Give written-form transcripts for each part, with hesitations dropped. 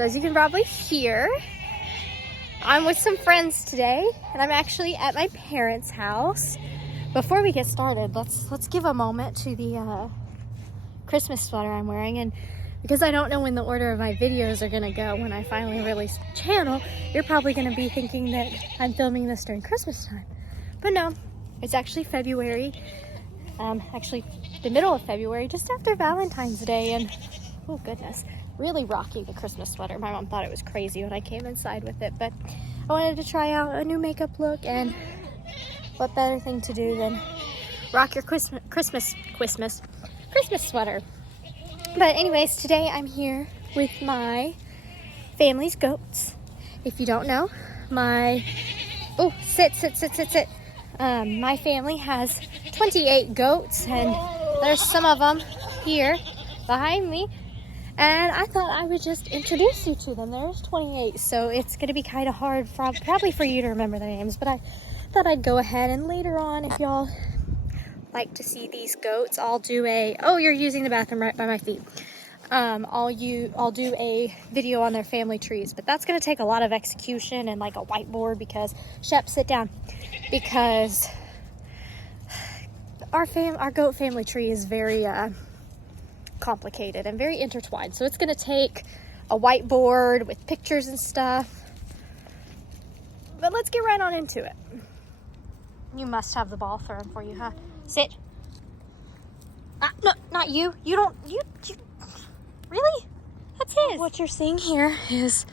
So as you can probably hear, I'm with some friends today, and I'm actually at my parents' house. Before we get started, let's give a moment to the Christmas sweater I'm wearing, and because I don't know when the order of my videos are gonna go when I finally release the channel, you're probably gonna be thinking that I'm filming this during Christmas time. But no, it's actually February, actually the middle of February, just after Valentine's Day, and oh goodness, really rocking the Christmas sweater. My mom thought it was crazy when I came inside with it, but I wanted to try out a new makeup look, and what better thing to do than rock your Christmas sweater. But anyways, today I'm here with my family's goats. If you don't know, my family has 28 goats, and there's some of them here behind me. And I thought I would just introduce you to them. There's 28, so it's going to be kind of hard probably for you to remember their names. But I thought I'd go ahead, and later on, if y'all like to see these goats, I'll do a, oh, you're using the bathroom right by my feet. I'll do a video on their family trees, but that's going to take a lot of execution and like a whiteboard because, Shep, sit down, because our goat family tree is very complicated and very intertwined. So it's going to take a whiteboard with pictures and stuff. But let's get right on into it. You must have the ball thrown for you, huh? Sit. No, not you. You really? That's his. What you're seeing here is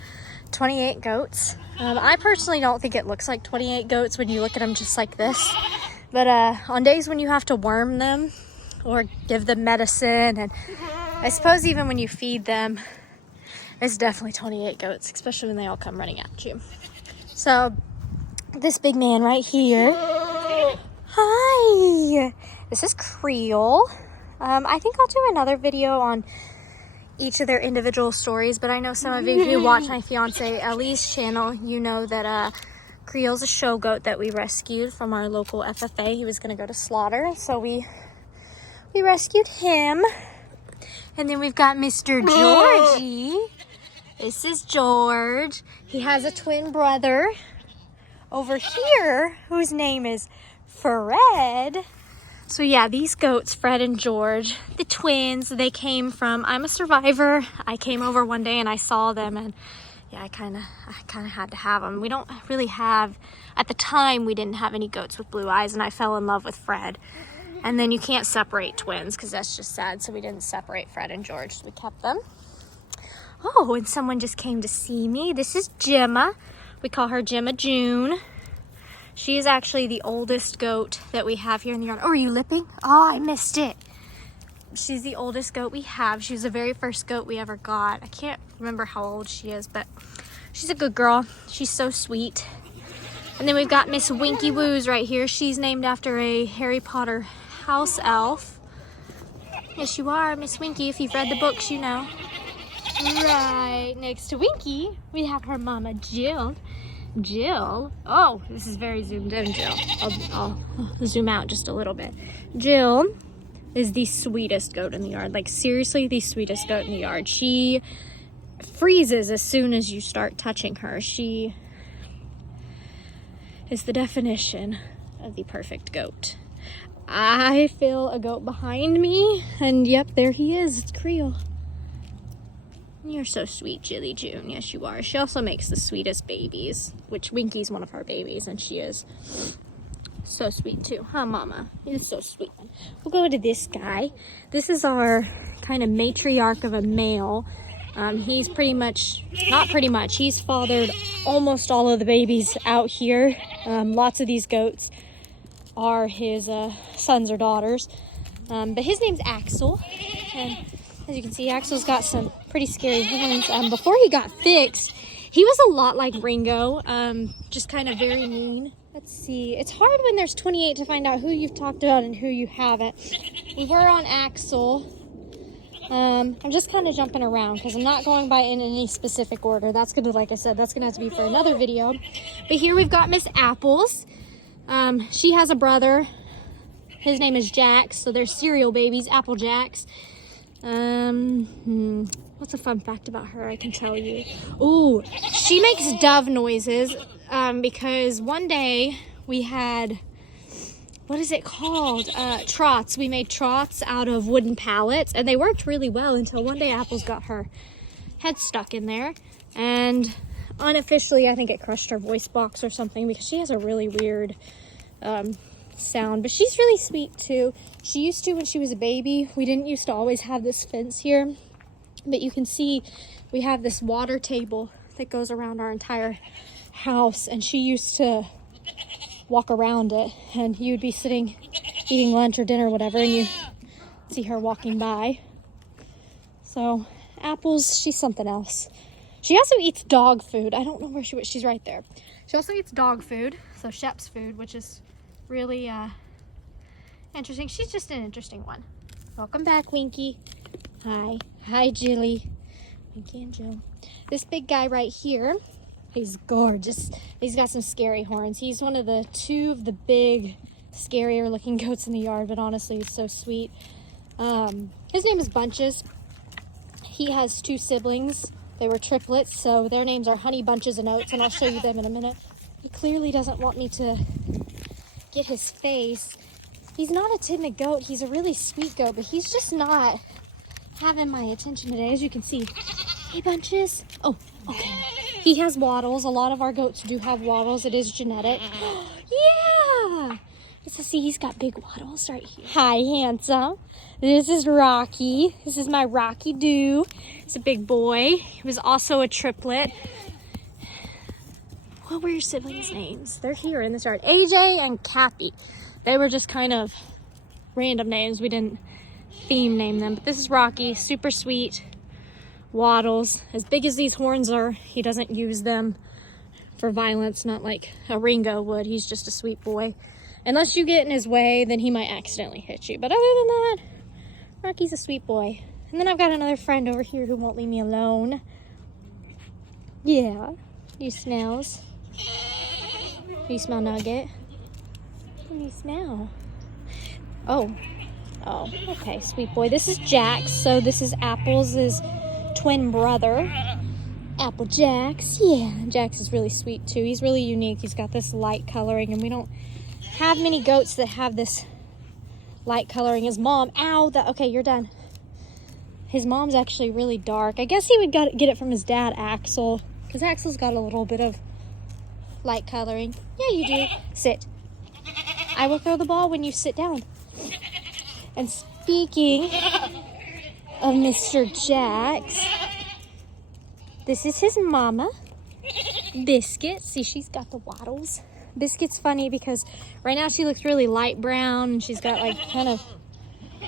28 goats. I personally don't think it looks like 28 goats when you look at them just like this. But on days when you have to worm them or give them medicine, and I suppose even when you feed them, it's definitely 28 goats, especially when they all come running at you. So this big man right here, hi, this is Creole. I think I'll do another video on each of their individual stories, but I know some of you who watch my fiance Ellie's channel, you know that Creole's a show goat that we rescued from our local FFA. He was going to go to slaughter, so we rescued him. And then we've got Mr. Georgie. This is George. He has a twin brother over here whose name is Fred. So yeah, these goats, Fred and George, the twins, they came from, I'm a survivor. I came over one day and I saw them, and yeah, I kind of had to have them. We don't really have, at the time, we didn't have any goats with blue eyes, and I fell in love with Fred. And then you can't separate twins because that's just sad, so we didn't separate Fred and George, so we kept them. Oh, and someone just came to see me. This is Gemma. We call her Gemma June. She is actually the oldest goat that we have here in the yard. Oh, are you lipping? Oh, I missed it. She's the oldest goat we have. She was the very first goat we ever got. I can't remember how old she is, but she's a good girl. She's so sweet. And then we've got Miss Winky Woos right here. She's named after a Harry Potter house elf. Yes, you are, Miss Winky. If you've read the books, you know. Right next to Winky, we have her mama, Jill. Jill, oh, this is very zoomed in, Jill. I'll zoom out just a little bit. Jill is the sweetest goat in the yard. Like, seriously, the sweetest goat in the yard. She freezes as soon as you start touching her. She is the definition of the perfect goat. I feel a goat behind me, and yep, there he is. It's Creole. You're so sweet, Jilly June. Yes, you are. She also makes the sweetest babies, which Winky's one of her babies, and she is so sweet too. Huh, Mama? He's so sweet. We'll go to this guy. This is our kind of matriarch of a male. He's he's fathered almost all of the babies out here. Lots of these goats are his sons or daughters. But his name's Axel. And as you can see, Axel's got some pretty scary hands. Before he got fixed, he was a lot like Ringo, just kind of very mean. Let's see. It's hard when there's 28 to find out who you've talked about and who you haven't. We were on Axel. I'm just kind of jumping around because I'm not going by in any specific order. That's going to, like I said, that's going to have to be for another video. But here we've got Miss Apples. She has a brother. His name is Jax, so they're cereal babies, Apple Jacks. What's a fun fact about her I can tell you? Ooh, she makes dove noises because one day we had, what is it called? Trots. We made trots out of wooden pallets, and they worked really well until one day Apples got her head stuck in there, and unofficially I think it crushed her voice box or something, because she has a really weird sound. But she's really sweet too. She used to when she was a baby. We didn't used to always have this fence here, but you can see we have this water table that goes around our entire house, and she used to walk around it, and you'd be sitting eating lunch or dinner or whatever, and you see her walking by. So Apples, she's something else. She also eats dog food. I don't know where she's right there. She also eats dog food, so Shep's food, which is really interesting. She's just an interesting one. Welcome back, Winky. Hi, Jilly. Winky and Jill. This big guy right here, he's gorgeous. He's got some scary horns. He's one of the two of the big, scarier looking goats in the yard, but honestly, he's so sweet. His name is Bunches. He has two siblings. They were triplets, so their names are Honey Bunches and Oats, and I'll show you them in a minute. He clearly doesn't want me to get his face. He's not a timid goat. He's a really sweet goat, but he's just not having my attention today, as you can see. Hey, Bunches. Oh, okay. He has wattles. A lot of our goats do have wattles. It is genetic. Yeah! Let's see, he's got big wattles right here. Hi, handsome. This is Rocky. This is my Rocky Doo. He's a big boy. He was also a triplet. What were your siblings' names? They're here in this yard. AJ and Cappy. They were just kind of random names. We didn't theme name them. But this is Rocky. Super sweet. Wattles. As big as these horns are, he doesn't use them for violence, not like a Ringo would. He's just a sweet boy. Unless you get in his way, then he might accidentally hit you. But other than that, Rocky's a sweet boy. And then I've got another friend over here who won't leave me alone. Yeah, you smells. You smell Nugget? What do you smell? Oh, okay, sweet boy. This is Jax. So this is Apples' twin brother. Apple Jax. Yeah, Jax is really sweet too. He's really unique. He's got this light coloring, and we don't have many goats that have this light coloring. His mom, okay, you're done. His mom's actually really dark. I guess he would get it from his dad, Axel, because Axel's got a little bit of light coloring. Yeah, you do. Sit. I will throw the ball when you sit down. And speaking of Mr. Jax, this is his mama, Biscuit. See, she's got the wattles. Biscuit's funny because right now she looks really light brown, and she's got like kind of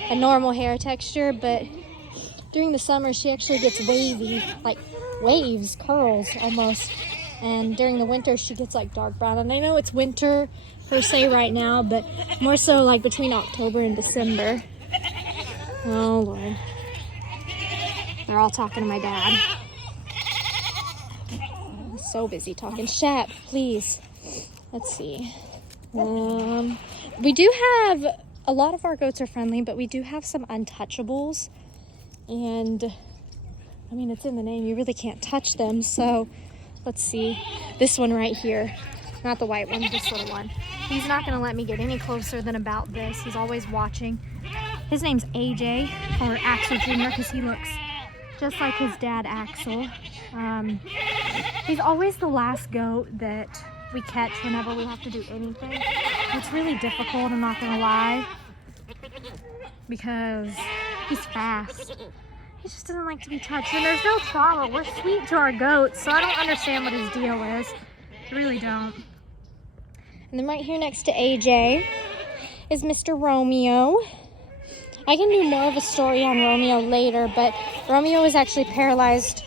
a normal hair texture, but during the summer she actually gets wavy, like waves, curls almost, and during the winter she gets like dark brown. And I know it's winter per se right now, but more so like between October and December. Oh Lord, they're all talking to my dad. He's so busy talking. Shep, please. Let's see. We do have, a lot of our goats are friendly, but we do have some untouchables. And, I mean, it's in the name. You really can't touch them. So, let's see. This one right here. Not the white one, this little one. He's not going to let me get any closer than about this. He's always watching. His name's AJ, or Axel Jr., because he looks just like his dad, Axel. He's always the last goat that we catch whenever we have to do anything. It's really difficult, I'm not gonna lie, because he's fast. He just doesn't like to be touched, and there's no trauma. We're sweet to our goats, so I don't understand what his deal is. I really don't. And then right here next to AJ is Mr. Romeo. I can do more of a story on Romeo later, but Romeo was actually paralyzed.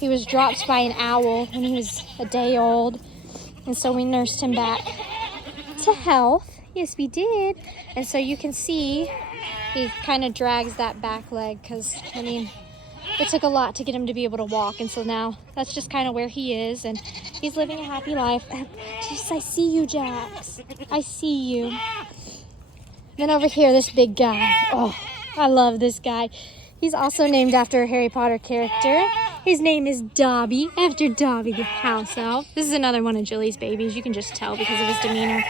He was dropped by an owl when he was a day old. And so we nursed him back to health. Yes, we did. And so you can see he kind of drags that back leg because, I mean, it took a lot to get him to be able to walk. And so now that's just kind of where he is. And he's living a happy life. Jeez, I see you, Jax. I see you. Then over here, this big guy. Oh, I love this guy. He's also named after a Harry Potter character. His name is Dobby, after Dobby the house elf. This is another one of Jilly's babies. You can just tell because of his demeanor.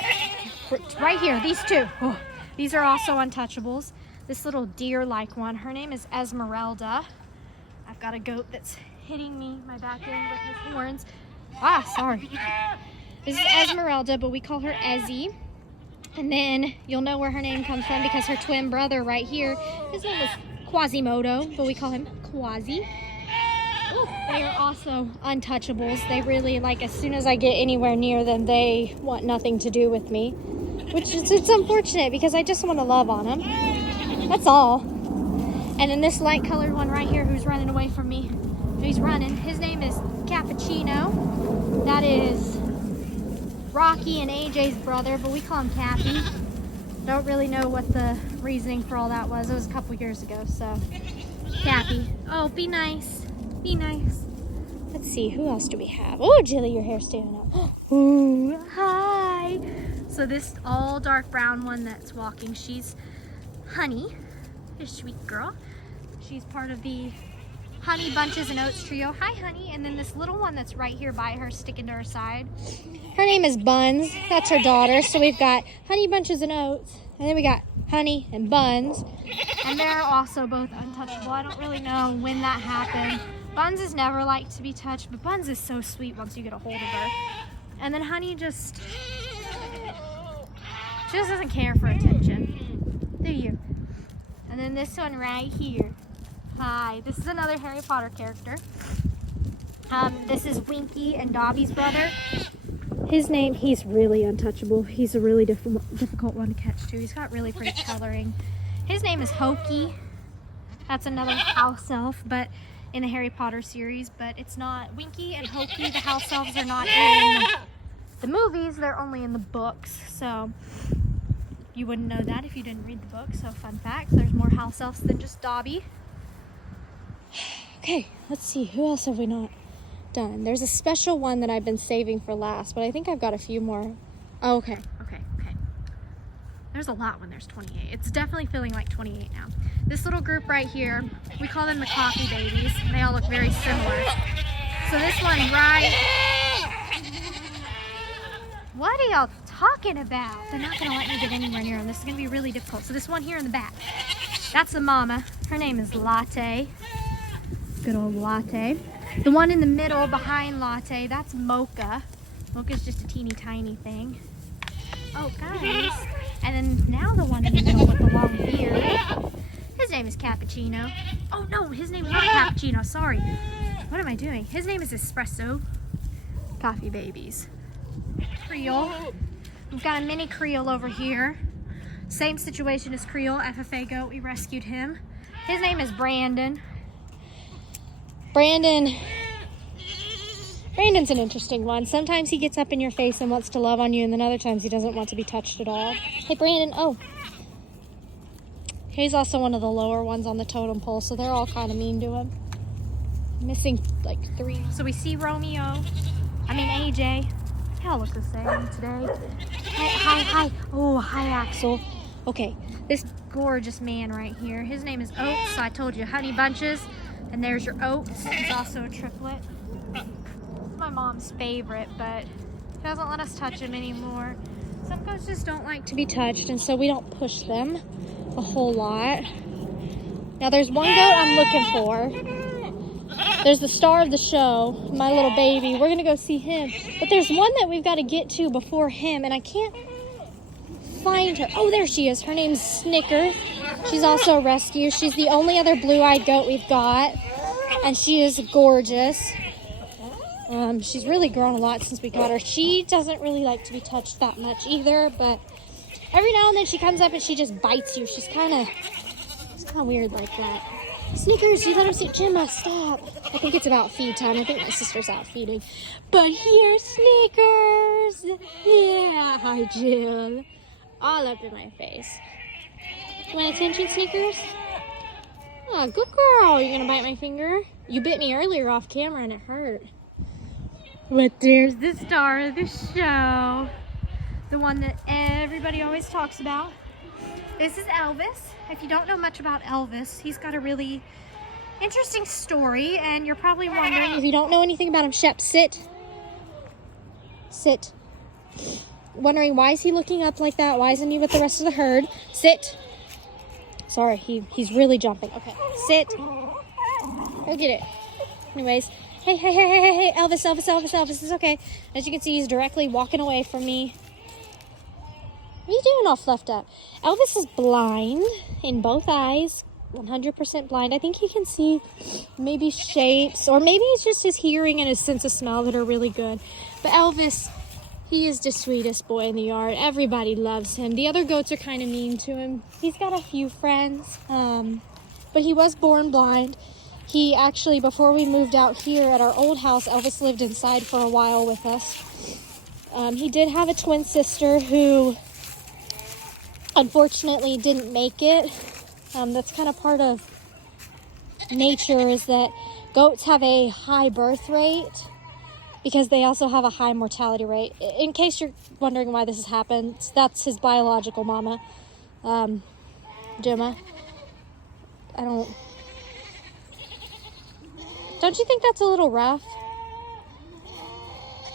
Right here, these two. Oh, these are also untouchables. This little deer-like one, her name is Esmeralda. I've got a goat that's hitting me, my back end with his horns. Ah, sorry. This is Esmeralda, but we call her Ezzy. And then you'll know where her name comes from because her twin brother right here, his name is Quasimodo, but we call him Quasi. Ooh, they are also untouchables. They really, like, as soon as I get anywhere near them, they want nothing to do with me. Which is, it's unfortunate because I just want to love on them. That's all. And then this light colored one right here who's running away from me. He's running. His name is Cappuccino. That is Rocky and AJ's brother, but we call him Cappy. Don't really know what the reasoning for all that was. It was a couple years ago, so. Cappy. Oh, be nice. Be nice. Let's see, who else do we have? Oh, Jilly, your hair's standing up. Ooh, hi. So this all dark brown one that's walking, she's Honey, a sweet girl. She's part of the Honey Bunches and Oats trio. Hi, Honey. And then this little one that's right here by her, sticking to her side. Her name is Buns. That's her daughter. So we've got Honey Bunches and Oats, and then we got Honey and Buns. And they're also both untouchable. I don't really know when that happened. Buns is never liked to be touched, but Buns is so sweet once you get a hold of her. And then Honey just doesn't care for attention. Do you? And then this one right here. Hi. This is another Harry Potter character. This is Winky and Dobby's brother. His name, he's really untouchable. He's a really difficult one to catch too. He's got really pretty coloring. His name is Hokey. That's another house elf, but in the Harry Potter series, but it's not. Winky and Hokey, the house elves, are not in the movies. They're only in the books, so you wouldn't know that if you didn't read the book. So fun fact, there's more house elves than just Dobby. Okay, let's see, who else have we not done? There's a special one that I've been saving for last, but I think I've got a few more. Oh, okay. There's a lot when there's 28. It's definitely feeling like 28 now. This little group right here, we call them the coffee babies. They all look very similar. So this one right... What are y'all talking about? They're not gonna let me get anywhere near them. This is gonna be really difficult. So this one here in the back, that's the mama. Her name is Latte. Good old Latte. The one in the middle behind Latte, that's Mocha. Mocha's just a teeny tiny thing. Oh, guys. And then now the one in the middle with the long beard, his name is Cappuccino. Oh no, his name is not Cappuccino, sorry. What am I doing? His name is Espresso. Coffee babies. Creole. We've got a mini Creole over here. Same situation as Creole, FFA goat, we rescued him. His name is Brandon. Brandon's an interesting one. Sometimes he gets up in your face and wants to love on you, and then other times he doesn't want to be touched at all. Hey, Brandon. Oh. He's also one of the lower ones on the totem pole, so they're all kind of mean to him. Missing like 3. So we see AJ. They all look the same today. Hi. Oh, hi, Axel. Okay, this gorgeous man right here. His name is Oats. So I told you, Honey Bunches. And there's your Oats. He's also a triplet. My mom's favorite, but she doesn't let us touch him anymore. Some goats just don't like to be touched, and so we don't push them a whole lot. Now there's one goat I'm looking for. There's the star of the show, my little baby. We're gonna go see him, but there's one that we've got to get to before him, and I can't find her. Oh, there she is. Her name's Snicker. She's also a rescue. She's the only other blue-eyed goat we've got, and she is gorgeous. She's really grown a lot since we got her. She doesn't really like to be touched that much either, but every now and then she comes up and she just bites you. She's kind of weird like that. Snickers, you let her sit. Gemma, stop. I think it's about feed time. I think my sister's out feeding. But here's Snickers. Yeah, hi, Jill. All up in my face. You want attention, Snickers? Oh, good girl. You're going to bite my finger? You bit me earlier off camera and it hurt. But there's the star of the show. The one that everybody always talks about. This is Elvis. If you don't know much about Elvis, he's got a really interesting story, and you're probably wondering, if you don't know anything about him, Shep, sit. Sit. Wondering, why is he looking up like that? Why isn't he with the rest of the herd? Sit. Sorry, he's really jumping. Okay, sit. Go get it. Anyways, hey, Elvis, it's okay. As you can see, he's directly walking away from me. What are you doing all fluffed up? Elvis is blind in both eyes, 100% blind. I think he can see maybe shapes, or maybe it's just his hearing and his sense of smell that are really good. But Elvis, he is the sweetest boy in the yard. Everybody loves him. The other goats are kind of mean to him. He's got a few friends, but he was born blind. He actually, before we moved out here at our old house, Elvis lived inside for a while with us. He did have a twin sister who unfortunately didn't make it. That's kind of part of nature, is that goats have a high birth rate because they also have a high mortality rate. In case you're wondering why this has happened, that's his biological mama, Gemma. Don't you think that's a little rough?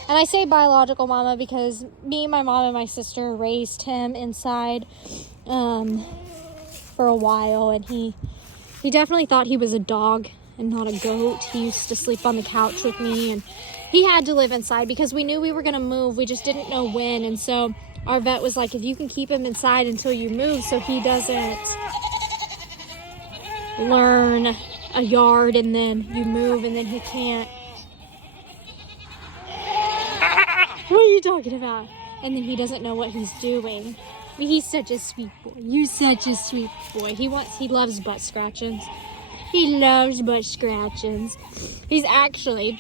And I say biological mama because me, my mom, and my sister raised him inside for a while, and he definitely thought he was a dog and not a goat. He used to sleep on the couch with me, and he had to live inside because we knew we were going to move. We just didn't know when, and so our vet was like, if you can keep him inside until you move so he doesn't learn a yard and then you move and then he can't. What are you talking about? And then he doesn't know what he's doing. But he's such a sweet boy. You're such a sweet boy. He loves butt scratchings. He loves butt scratchings. He's actually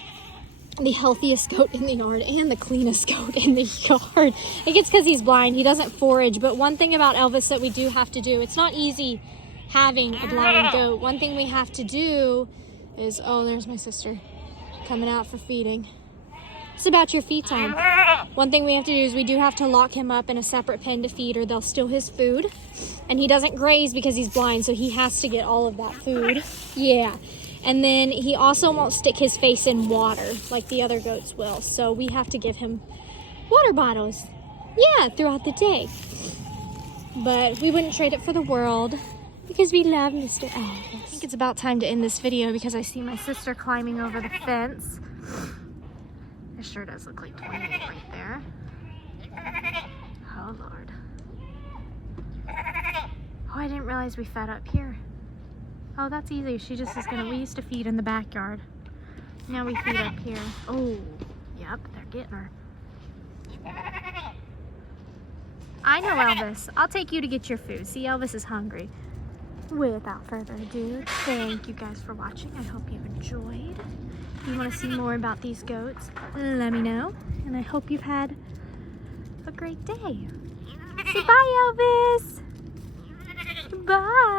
the healthiest goat in the yard and the cleanest goat in the yard. I think it's because he's blind. He doesn't forage. But one thing about Elvis that we do have to do, it's not easy having a blind goat. One thing we have to do is, oh, there's my sister coming out for feeding. It's about your feed time. One thing we have to do is we do have to lock him up in a separate pen to feed, or they'll steal his food. And he doesn't graze because he's blind, so he has to get all of that food. Yeah. And then he also won't stick his face in water like the other goats will. So we have to give him water bottles. Yeah, throughout the day. But we wouldn't trade it for the world because we love Mr. Elvis. I think it's about time to end this video because I see my sister climbing over the fence. It sure does look like 28 right there. Oh, Lord. Oh, I didn't realize we fed up here. Oh, that's easy. She just is gonna, we used to feed in the backyard. Now we feed up here. Oh, yep, they're getting her. I know, Elvis. I'll take you to get your food. See, Elvis is hungry. Without further ado, thank you guys for watching. I hope you enjoyed. If you want to see more about these goats, let me know. And I hope you've had a great day. Say bye, Elvis. Bye.